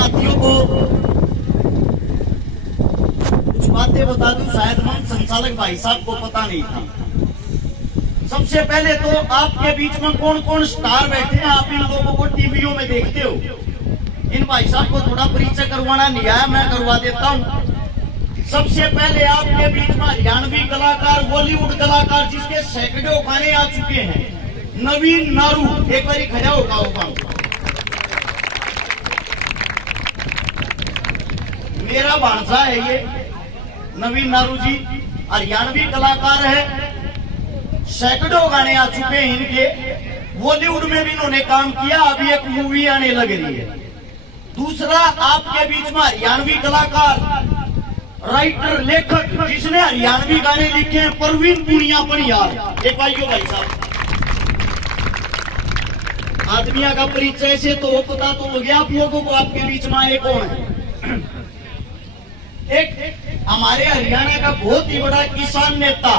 साथियों को कुछ बातें बता दूं, शायद हम संचालक भाई साहब को पता नहीं था। सबसे पहले तो आपके बीच में कौन कौन स्टार बैठे हैं, आप इन लोगों को टीवीओ में देखते हो। इन भाई साहब को थोड़ा परिचय करवाना नहीं आया, मैं करवा देता हूं। सबसे पहले आपके बीच में हरियाणवी कलाकार, बॉलीवुड कलाकार जिसके सैकड़ों गाने आ चुके हैं, नवीन नारू। एक बार खड़ा होगा। मेरा भांजा है ये नवीन नारू जी, हरियाणवी कलाकार है, सैकड़ों गाने आ चुके हैं इनके। बॉलीवुड में भी इन्होंने काम किया, अभी एक मूवी आने लग रही है। दूसरा आपके बीच में हरियाणवी कलाकार, राइटर, लेखक जिसने हरियाणवी गाने लिखे हैं, परवीन पुनिया पनियार। एक भाइयों भाई साहब, आदमिया का परिचय से तो वो पता तो हो गया आप लोगों को आपके बीच में आए कौन है। एक हमारे हरियाणा का बहुत ही बड़ा किसान नेता,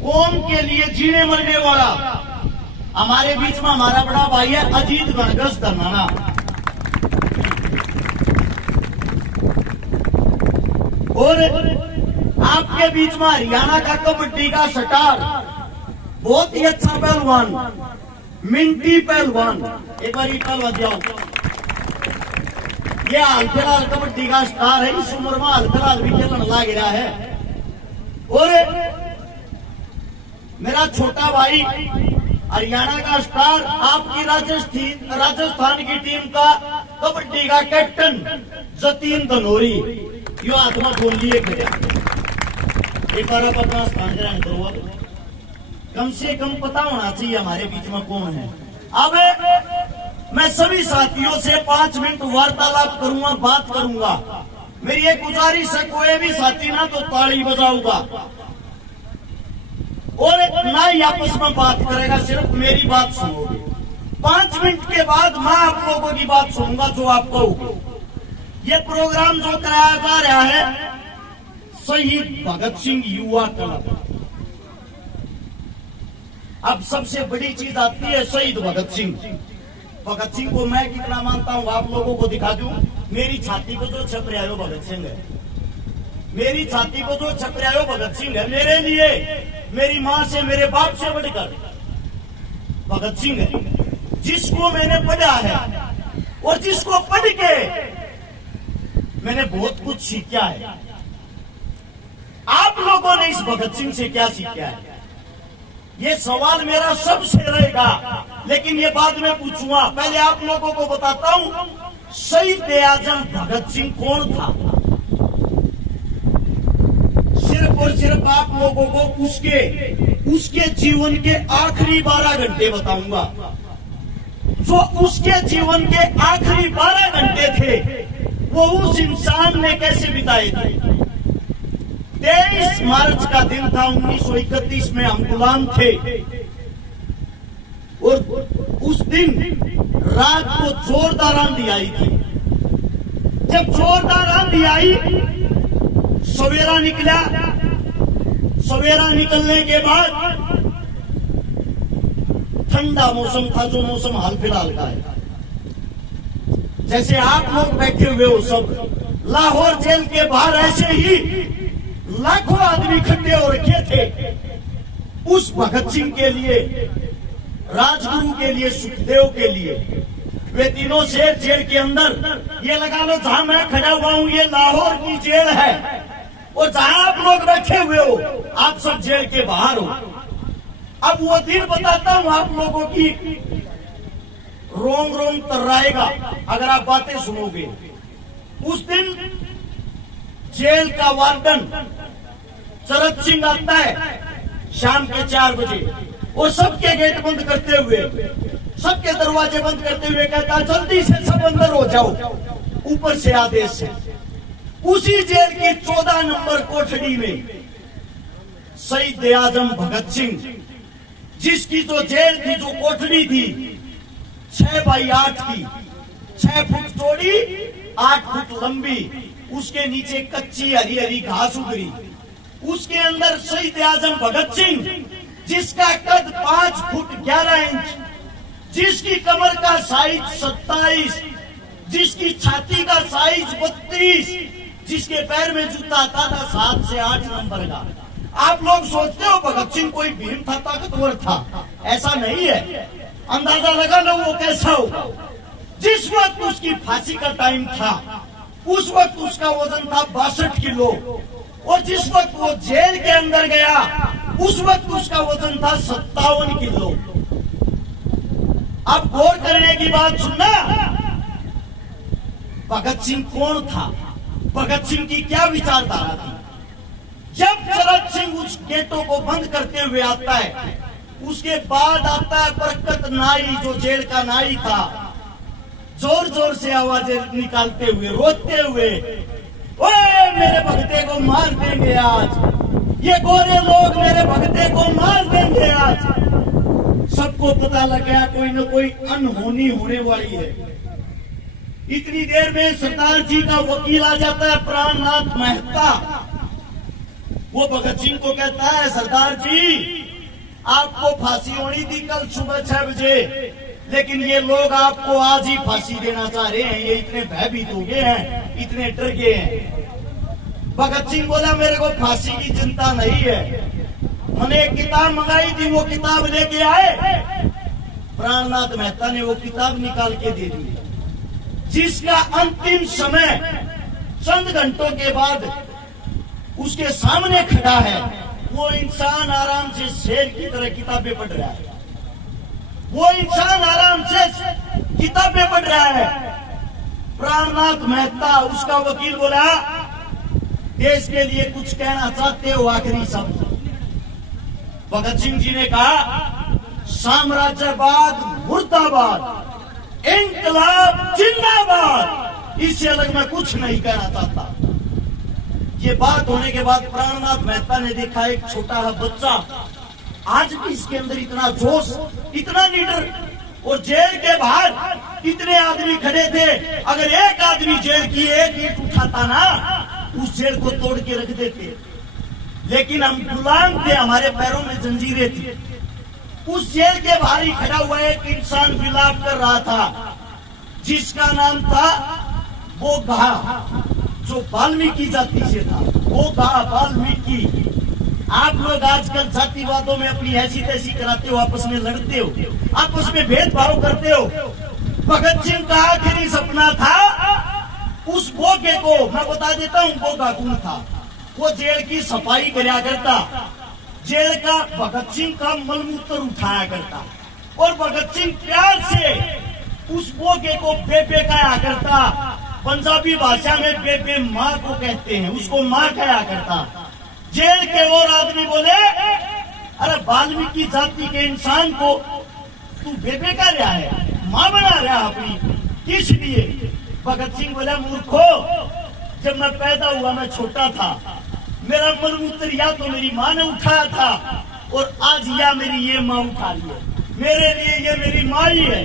कौम के लिए जीने मरने वाला, हमारे बीच में हमारा बड़ा भाई है अजीत गणगस धनाना। और आपके बीच में हरियाणा का कबड्डी का स्टार, बहुत ही अच्छा पहलवान, मिंटी पहलवान। एक बार पहलवान जाओ। ये हाल फिलहाल कबड्डी का स्टार है, इस उम्र में हाल फिलहाल भी खेलने लग रहा है। और मेरा छोटा भाई हरियाणा का स्टार, आपकी राजस्थान की टीम का कबड्डी का कैप्टन जतीन धनोरी। यो आत्मा बोल लिए एक बार आप अपना स्थान ग्रहण करो। कम से कम पता होना चाहिए हमारे बीच में कौन है। अब मैं सभी साथियों से 5 मिनट वार्तालाप करूंगा, बात करूंगा। मेरी एक गुजारिश है, कोई भी साथी ना तो ताली बजाऊंगा और ना ही आपस में बात करेगा, सिर्फ मेरी बात सुनोगे। 5 मिनट के बाद मैं आप लोगों की बात सुनूंगा जो आप कहोगे। ये प्रोग्राम जो कराया जा रहा है शहीद भगत सिंह युवा क्लब। अब सबसे बड़ी चीज आती है शहीद भगत सिंह। भगत सिंह को मैं कितना मानता हूं आप लोगों को दिखा दूं। मेरी छाती को जो छप रहा है वो भगत सिंह है। मेरी छाती को जो छप रहा है वो भगत सिंह है। मेरे लिए, मेरी मां से, मेरे बाप से बढ़कर भगत सिंह है, जिसको मैंने पढ़ा है और जिसको पढ़ के मैंने बहुत कुछ सीखा है। आप लोगों ने इस भगत सिंह से क्या सीखा है, ये सवाल मेरा सबसे रहेगा, लेकिन ये बाद में पूछूंगा। पहले आप लोगों को बताता हूं शहीद आजम भगत सिंह कौन था। सिर्फ और सिर्फ आप लोगों को उसके जीवन के आखिरी 12 घंटे बताऊंगा। जो उसके जीवन के आखिरी 12 घंटे थे वो उस इंसान ने कैसे बिताए थे। 23 मार्च का दिन था 1931 में, हम गुलाम थे और उस दिन रात को जोरदार आंधी आई थी। जब जोरदार आंधी आई, सवेरा निकला। सवेरा निकलने के बाद ठंडा मौसम था, जो मौसम हाल फिलहाल का है। जैसे आप लोग बैठे हुए हो सब, लाहौर जेल के बाहर ऐसे ही लाखों आदमी इकट्ठे हो रखे थे उस भगत सिंह के लिए, राजगुरु के लिए, सुखदेव के लिए। वे तीनों शेर जेल के अंदर, ये लगा लो जहां मैं खड़ा हुआ हूं ये लाहौर की जेल है, और जहां आप लोग बैठे हुए हो आप सब जेल के बाहर हो। अब वो दिन बताता हूं आप लोगों की, रोम रोम तर्राएगा अगर आप बातें सुनोगे। उस दिन जेल का वार्डन शरद सिंह आता है शाम के 4 बजे और सबके गेट बंद करते हुए, सबके दरवाजे बंद करते हुए कहता है जल्दी से सब अंदर हो जाओ, ऊपर से आदेश है। उसी जेल की 14 नंबर कोठड़ी में शहीद आजम भगत सिंह, जिसकी जो जेल थी, जो कोठड़ी थी 6 बाई 8 की, 6 फुट चौड़ी, 8 फुट लंबी, उसके नीचे कच्ची हरी हरी घास उगरी। उसके अंदर शहीद आजम भगत सिंह, जिसका कद 5 फुट 11 इंच, जिसकी कमर का साइज 27, जिसकी छाती का साइज 32, जिसके पैर में जूता आता था 7 से 8 नंबर का। आप लोग सोचते हो भगत सिंह कोई भीम था, ताकतवर था? ऐसा नहीं है। अंदाजा लगा लो वो कैसा होगा। जिस वक्त उसकी फांसी का टाइम था उस वक्त उसका वजन था 62 किलो, और जिस वक्त वो जेल के अंदर गया उस वक्त उसका वजन था 57 किलो। अब गौर करने की बात सुनना, भगत सिंह कौन था, भगत सिंह की क्या विचारधारा थी। जब शरद सिंह उस गेटों को बंद करते हुए आता है, उसके बाद आता है बरकत नाई, जो जेल का नाई था, जोर जोर से आवाजें निकालते हुए, रोते हुए, ओए मेरे भगते को मार देंगे आज, ये गोरे लोग मेरे भगते को मार देंगे आज। सबको पता लग गया कोई न कोई अनहोनी होने वाली है। इतनी देर में सरदार जी का वकील आ जाता है, प्राणनाथ मेहता। वो भगत सिंह को कहता है, सरदार जी आपको फांसी होनी थी कल सुबह 6 बजे, लेकिन ये लोग आपको आज ही फांसी देना चाह रहे हैं। ये इतने भयभीत हो गए हैं, इतने डर गए हैं। भगत सिंह बोला, मेरे को फांसी की चिंता नहीं है, मैंने एक किताब मंगाई थी, वो किताब लेके आए। प्राणनाथ मेहता ने वो किताब निकाल के दे दी, जिसका अंतिम समय चंद घंटों के बाद उसके सामने खड़ा है। वो इंसान आराम से शेर की तरह किताबें पढ़ रहा है। वो इंसान आराम से किताबें पढ़ रहा है। प्राणनाथ मेहता, उसका वकील, बोला, देश के लिए कुछ कहना चाहते हो आखिरी शब्द? भगत सिंह जी ने कहा, साम्राज्यवाद मुर्दाबाद, इंकलाब जिंदाबाद, इससे अलग मैं कुछ नहीं कहना चाहता। ये बात होने के बाद प्राणनाथ मेहता ने देखा एक छोटा बच्चा, आज भी इसके अंदर इतना जोश, इतना लीडर, और जेल के बाहर इतने आदमी खड़े थे। अगर एक आदमी जेल की एक ईंट उठाता ना, उस जेल को तोड़ के रख देते। लेकिन हम गुलाम थे, हमारे पैरों में जंजीरें थी। उस जेल के बाहर ही खड़ा हुआ एक इंसान विलाप कर रहा था, जिसका नाम था बोघा, जो वाल्मीकि जाति से था। बोघा, वाल्मीकि। आप लोग आजकल जातिवादों में अपनी ऐसी तैसी कराते हो, आपस में लड़ते हो, आपस में भेदभाव करते हो। भगत सिंह का आखिरी सपना था उस बोघे को, मैं बता देता हूँ बोघा कौन था। वो जेल की सफाई कराया करता, जेल का भगत सिंह का मलमूत्र उठाया करता, और भगत सिंह प्यार से उस बोघे को बेबे कहा करता। पंजाबी भाषा में बेबे माँ को कहते हैं, उसको माँ कहा करता। जेल के और आदमी बोले, अरे वाल्मीकि जाति के इंसान को तू बेबे का रहा है, माँ बना रहा अपनी, किस लिए? भगत सिंह बोला, मूर्खो, जब मैं पैदा हुआ मैं छोटा था, मेरा मलमूत्र या तो मेरी माँ ने उठाया था, और आज या मेरी ये माँ उठा रही है, मेरे लिए ये मेरी माँ ही है।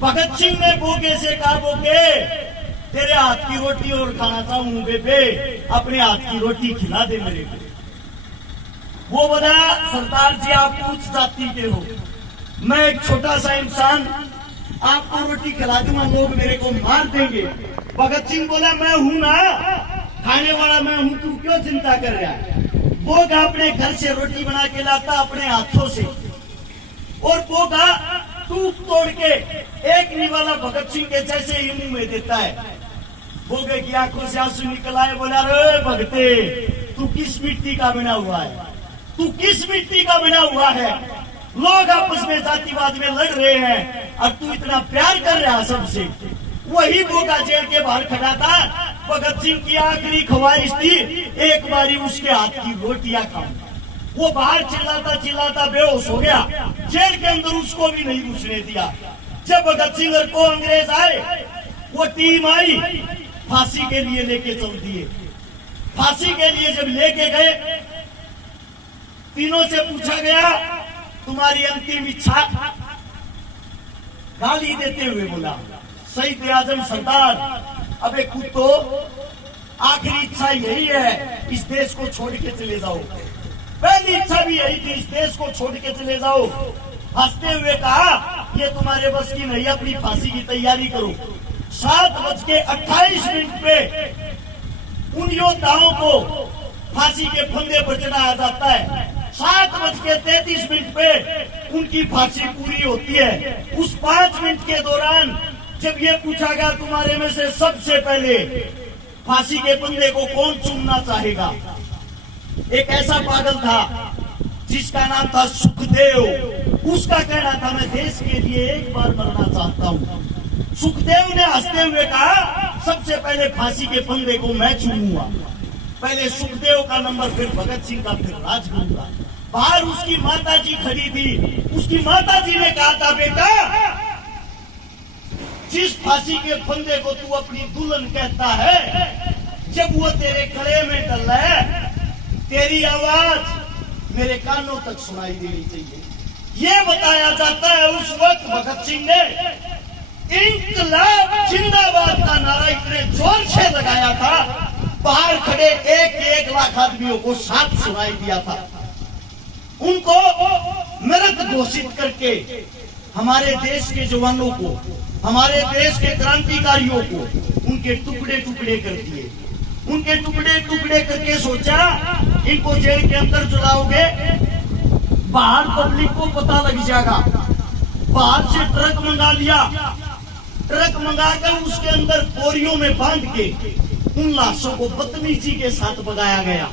भगत सिंह ने बोगे से कहा, बोगे तेरे हाथ की रोटी और खाना चाहूं बेबे, अपने हाथ की रोटी खिला दे मेरे को। वो बोला, सरदार जी आप उच्च जाति के हो, मैं एक छोटा सा इंसान, आपको रोटी खिला दूंगा, लोग मेरे को मार देंगे। भगत सिंह बोला, मैं हूं ना, खाने वाला मैं हूं, तू क्यों चिंता कर रहा है? बोगा अपने घर से रोटी बना के लाता अपने हाथों से, और बोगा टूक तोड़ के एक निवाला भगत सिंह के जैसे ही मुंह में देता है। बोगे की आंखों से आंसू निकल आए। बोला, रे भगते, तू किस मिट्टी का बना हुआ है, तू किस मिट्टी का बना हुआ है? लोग आपस में जातिवाद में लड़ रहे हैं, अब तू इतना प्यार कर रहा है सबसे। वही बोगा जेल के बाहर खड़ा था। भगत सिंह की आखिरी ख्वाहिश थी एक बारी उसके हाथ की रोटियां खाऊं। वो बाहर चिल्लाता चिल्लाता बेहोश हो गया, जेल के अंदर उसको भी नहीं घुसने दिया। जब भगत सिंह को अंग्रेज आए, वो टीम आई, फांसी के लिए लेके चल दिए। फांसी के लिए जब लेके गए, तीनों से पूछा गया, तुम्हारी अंतिम इच्छा? गाली देते हुए बोला, शहीद आजम सरदार, अबे कुत्तो, आखिरी इच्छा यही है, इस देश को छोड़ के चले जाओ। पहली इच्छा भी यही थी, इस देश को छोड़ के चले जाओ। हंसते हुए कहा, ये तुम्हारे बस की नहीं, अपनी फांसी की तैयारी करो। 7:28 पे उन योद्धाओं को फांसी के फंदे पर चढ़ाया जाता है। 7:33 पे उनकी फांसी पूरी होती है। उस 5 मिनट के दौरान जब ये पूछा गया तुम्हारे में से सबसे पहले फांसी के फंदे को कौन चूमना चाहेगा, एक ऐसा पागल था जिसका नाम था सुखदेव। उसका कहना था मैं देश के लिए एक बार मरना चाहता हूँ। सुखदेव ने हंसते हुए कहा सबसे पहले फांसी के फंदे को मैं चूमूंगा। पहले सुखदेव का नंबर, फिर भगत सिंह का, फिर राजगुरु का। बाहर उसकी माताजी खड़ी थी। उसकी माताजी ने कहा था बेटा जिस फांसी के फंदे को तू अपनी दुल्हन कहता है, जब वो तेरे गले में डल है तेरी आवाज मेरे कानों तक सुनाई देनी चाहिए। ये बताया जाता है उस वक्त भगत सिंह ने इंकलाब जिंदाबाद का नारा इतने जोर से लगाया था, बाहर खड़े 1 लाख आदमियों को साथ सुनाई दिया था। उनको मृत घोषित करके हमारे देश के जवानों को, हमारे देश के क्रांतिकारियों को उनके टुकड़े टुकड़े कर दिए। उनके टुकड़े टुकड़े करके सोचा इनको जेल के अंदर चलाओगे, बाहर पब्लिक को पता लग जाएगा। बाहर से ट्रक मंगा लिया, ट्रक मंगाकर उसके अंदर बोरियों में बांध के उन लाशों को बदतमीजी के साथ भगाया गया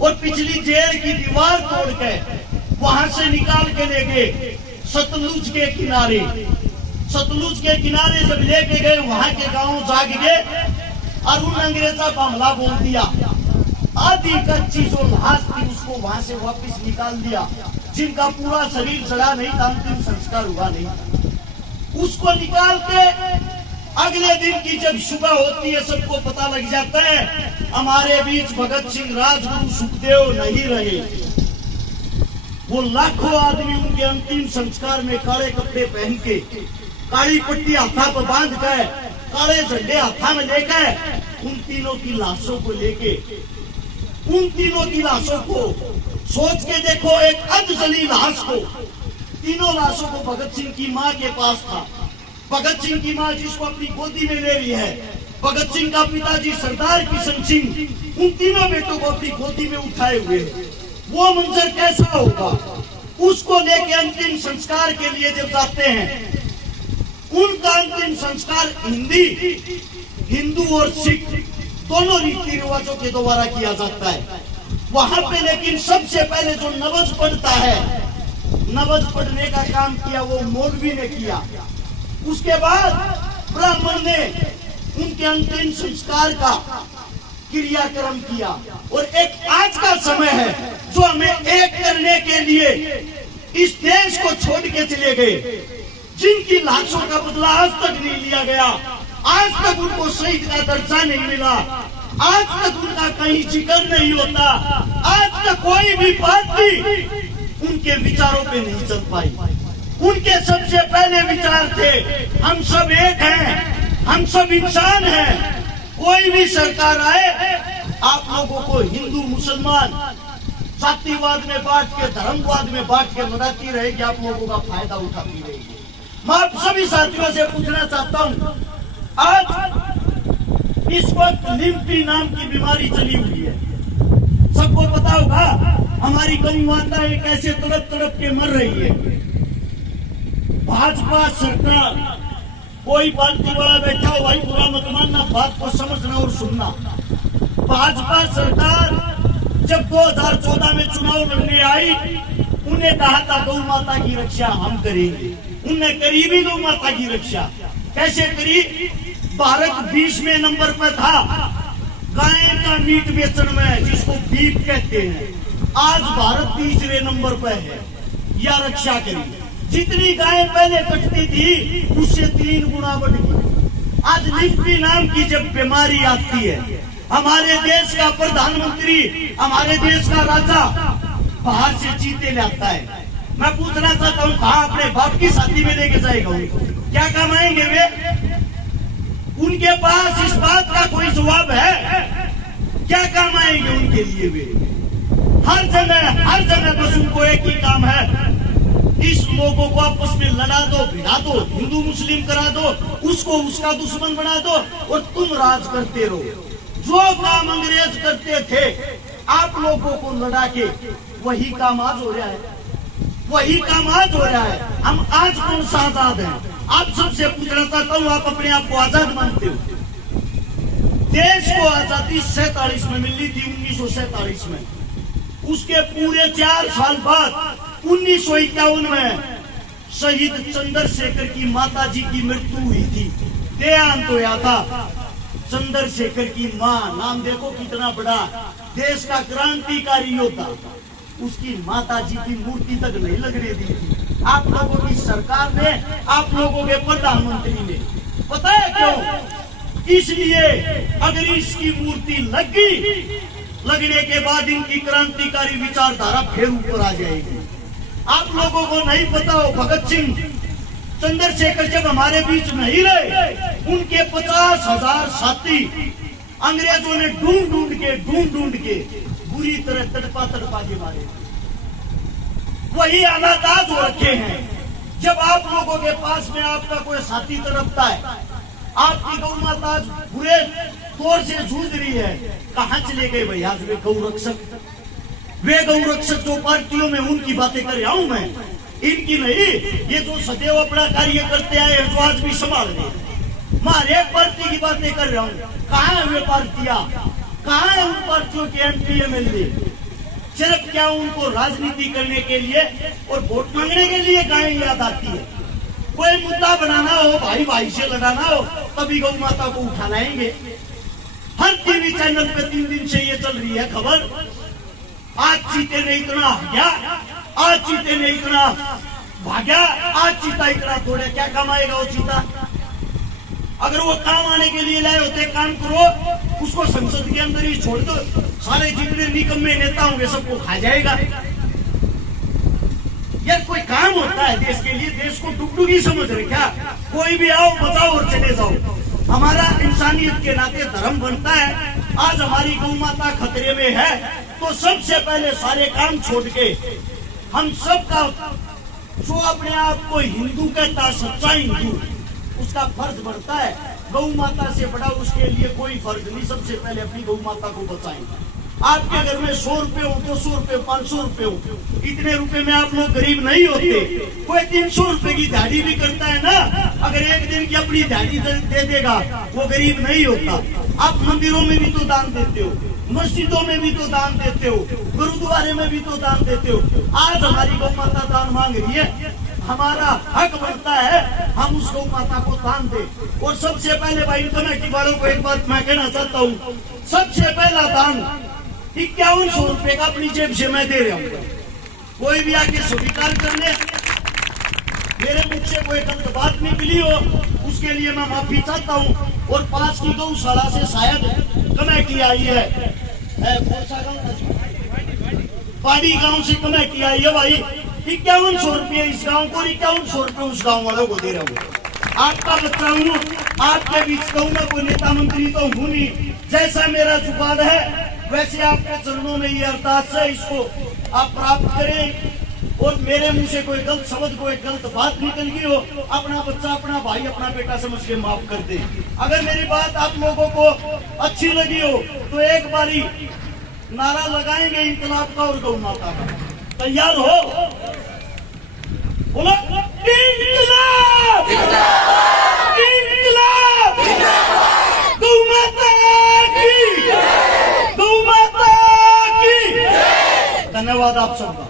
और पिछली जेल की दीवार तोड़ के वहां से निकाल के ले गए सतलुज के किनारे। सतलुज के किनारे जब लेके गए वहां के गांव जाग गए और उन अंग्रेजा का हमला बोल दिया। आधी कच्ची जो लाश थी उसको वहां से वापस निकाल दिया। जिनका पूरा शरीर जला नहीं था, अंतिम संस्कार हुआ नहीं, उसको निकाल के अगले दिन की जब सुबह होती है सबको पता लग जाता है हमारे बीच भगत सिंह, राजगुरु, सुखदेव नहीं रहे। वो लाखों आदमी उनके अंतिम संस्कार में काले कपड़े पहन के, काली पट्टी हाथा पर बांध कर, काले झंडे हाथा में लेकर उन तीनों की लाशों को लेके, उन तीनों की लाशों को सोच के देखो, एक अधजली लाश को, तीनों लाशों को भगत सिंह की माँ के पास था। भगत सिंह की माँ जिसको अपनी गोदी में ले रही है, भगत सिंह का पिताजी सरदार किशन सिंह उन तीनों बेटों को अपनी गोदी में उठाए हुए। वो मंजर कैसा होगा? उसको लेके अंतिम संस्कार के लिए जब जाते हैं, उनका अंतिम संस्कार हिंदू और सिख दोनों रीति रिवाजों के द्वारा किया जाता है। वहां पे लेकिन सबसे पहले जो नवज पढ़ता है, नवज पढ़ने का काम किया वो मौलवी ने किया। उसके बाद ब्राह्मण ने उनके अंतिम संस्कार का क्रियाक्रम किया। और एक आज का समय है जो हमें एक करने के लिए इस देश को छोड़ के चले गए, जिनकी लाशों का बदला आज तक नहीं लिया गया, आज तक उनको शहीद का दर्जा नहीं मिला, आज तक उनका कहीं जिक्र नहीं होता, आज तक कोई भी पार्टी उनके विचारों पे नहीं चल पाई। उनके सबसे पहले विचार थे हम सब एक हैं, हम सब इंसान हैं। कोई भी सरकार आए आप लोगों को हिंदू मुसलमान जातिवाद में बांट के, धर्मवाद में बांट के लड़ाती रहेगी, आप लोगों का फायदा उठाती रहेगी। मैं आप सभी साथियों से पूछना चाहता हूँ, आज इस वक्त लिम्पी नाम की बीमारी चली हुई है, सबको पता होगा। हमारी गौ माताएं कैसे तड़प तड़प के मर रही है। भाजपा सरकार, कोई पार्टी वाला बैठा हो भाई बुरा मत मानना, बात को समझना और सुनना। भाजपा सरकार जब 2014 में चुनाव लड़ने आई, उन्हें कहा था गौ माता की रक्षा हम करेंगे। उन्हें करी भी गौ माता की रक्षा। कैसे करी? भारत 20वें नंबर पर था गाय का मीट बेचने में, जिसको बीफ कहते हैं। आज भारत 30वें नंबर पर है। या रक्षा करी, जितनी गायें पहले कटती थी उससे 3 गुना बढ़ गई। आज लिम्पी नाम की जब बीमारी आती है, हमारे देश का प्रधानमंत्री, हमारे देश का राजा बाहर से चीते लाता है। मैं पूछना चाहता हूँ कहाँ अपने बाप की शादी में लेके जाएगा? क्या कमाएंगे वे? उनके पास इस बात का कोई जवाब है? क्या काम आएंगे उनके लिए वे? हर जगह बस उनको एक ही काम है, इस लोगों को आपस में लड़ा दो, भिड़ा दो, हिंदू मुस्लिम करा दो, उसको उसका दुश्मन बना दो और तुम राज करते रहो। जो काम अंग्रेज करते थे आप लोगों को लड़ा के, वही काम आज हो रहा है, वही काम आज हो रहा है। हम आज कौन सा आजाद हैं? आप सबसे पूछना चाहता हूँ, आप अपने आप को आजाद मानते हो? देश को आजादी 47 में मिली थी, 1947 में। उसके पूरे 4 साल बाद 1951 में शहीद चंद्रशेखर की माता जी की मृत्यु हुई थी, देहांत होया था। चंद्रशेखर की मां, नाम देखो कितना बड़ा, देश का क्रांतिकारी योद्धा, उसकी माता जी की मूर्ति तक नहीं लगने दी थी आप लोगों की सरकार ने, आप लोगों के प्रधानमंत्री ने। पता है क्यों? इसलिए अगर इसकी मूर्ति लग गई, लगने के बाद इनकी क्रांतिकारी विचारधारा फिर ऊपर आ जाएगी। आप लोगों को नहीं पता हो, भगत सिंह, चंद्रशेखर जब हमारे बीच नहीं रहे, उनके 50,000 साथी अंग्रेजों ने ढूंढ ढूंढ के बुरी तरह तड़पा के मारे। वही हालात आज हो रखे हैं। जब आप लोगों के पास में आपका कोई साथी तड़पता है, आपकी गौ माता आज बुरे तौर से जूझ रही है, कहां चले गए भाई आज वे गौ रक्षक? वे गौ रक्षक जो पार्टियों में, उनकी बातें कर रहा हूं मैं, इनकी नहीं। ये जो सदैव अपना कार्य करते आए हैं, जो आज भी संभाल रहे, मैं हर एक पार्टी की बातें कर रहा हूँ। कहाँ है वे पार्टियां? कहाँ है उन पार्टियों के MP MLA? सिर्फ क्या उनको राजनीति करने के लिए और वोट मांगने के लिए गायें याद आती है? कोई मुद्दा बनाना हो, भाई भाई से लड़ाना हो, तभी गौ माता को उठा लाएंगे। हर टीवी चैनल पे 3 दिन से ये चल रही है खबर, आज चीते ने इतना भाग्या, आज चीते ने इतना भाग्या, आज चीता इतना तोड़े। क्या कमाएगा वो चीता? अगर वो काम आने के लिए लाए होते, काम करो, उसको संसद के अंदर ही छोड़ दो, सारे जितने निकम्मे नेता होंगे सबको खा जाएगा। यार कोई काम होता है देश के लिए? देश को डुगडुगी समझ रहे क्या? कोई भी आओ, बचाओ और चले जाओ। हमारा इंसानियत के नाते धर्म बनता है। आज हमारी गौ माता खतरे में है, तो सबसे पहले सारे काम छोड़ के हम सबका, जो अपने आप को हिंदू कहता, सच्चा हिंदू, उसका फर्ज बढ़ता है। गौ माता से बड़ा उसके लिए कोई फर्ज नहीं। सबसे पहले अपनी गौ माता को बचाएं। आपके घर में 100 रुपए हो, 200 रुपए, 500 रुपए हो, इतने रुपए में आप लोग गरीब नहीं होते। कोई 300 रुपए की दिहाड़ी भी करता है ना, अगर एक दिन की अपनी दिहाड़ी दे देगा, वो गरीब नहीं होता। आप मंदिरों में भी तो दान देते हो, मस्जिदों में भी तो दान देते हो, गुरुद्वारे में भी तो दान देते हो। आज हमारी गौ माता दान मांग रही है, हमारा हक बनता है हम उस गौ माता को दान दें। और सबसे पहले भाई कमेटी वालों को एक बात मैं कहना चाहता हूँ, सबसे पहला दान 5100 रुपए का अपनी जेब से मैं दे रहा हूँ। कोई भी आके स्वीकार कर ले, मेरे मुख से कोई गलत बात निकली हो उसके लिए मैं माफी चाहता हूँ। और पास की गौशाला से शायद कमेटी आई है, पाड़ी गांव से कमेटी आई है भाई। 5100 रुपये इस गांव को, 5100 रुपये उस गांव वालों को दे रहा हूँ। आपका बच्चा हूँ, आपके बीच कहूँ मैं, कोई नेता मंत्री तो हूँ नहीं। जैसा मेरा जुबान है वैसे आपके चरणों में ये अरदास है, इसको आप प्राप्त करें। और मेरे मुंह से कोई गलत शब्द, कोई गलत बात निकल गई हो, अपना बच्चा, अपना भाई, अपना बेटा समझ के माफ कर दे। अगर मेरी बात आप लोगों को अच्छी लगी हो तो एक बारी नारा लगाएंगे इंकलाब का और गौ माता का। तैयार हो? बोलो इंकलाब, इंकलाब, गौ माता की, गौ माता की। धन्यवाद आप सबका।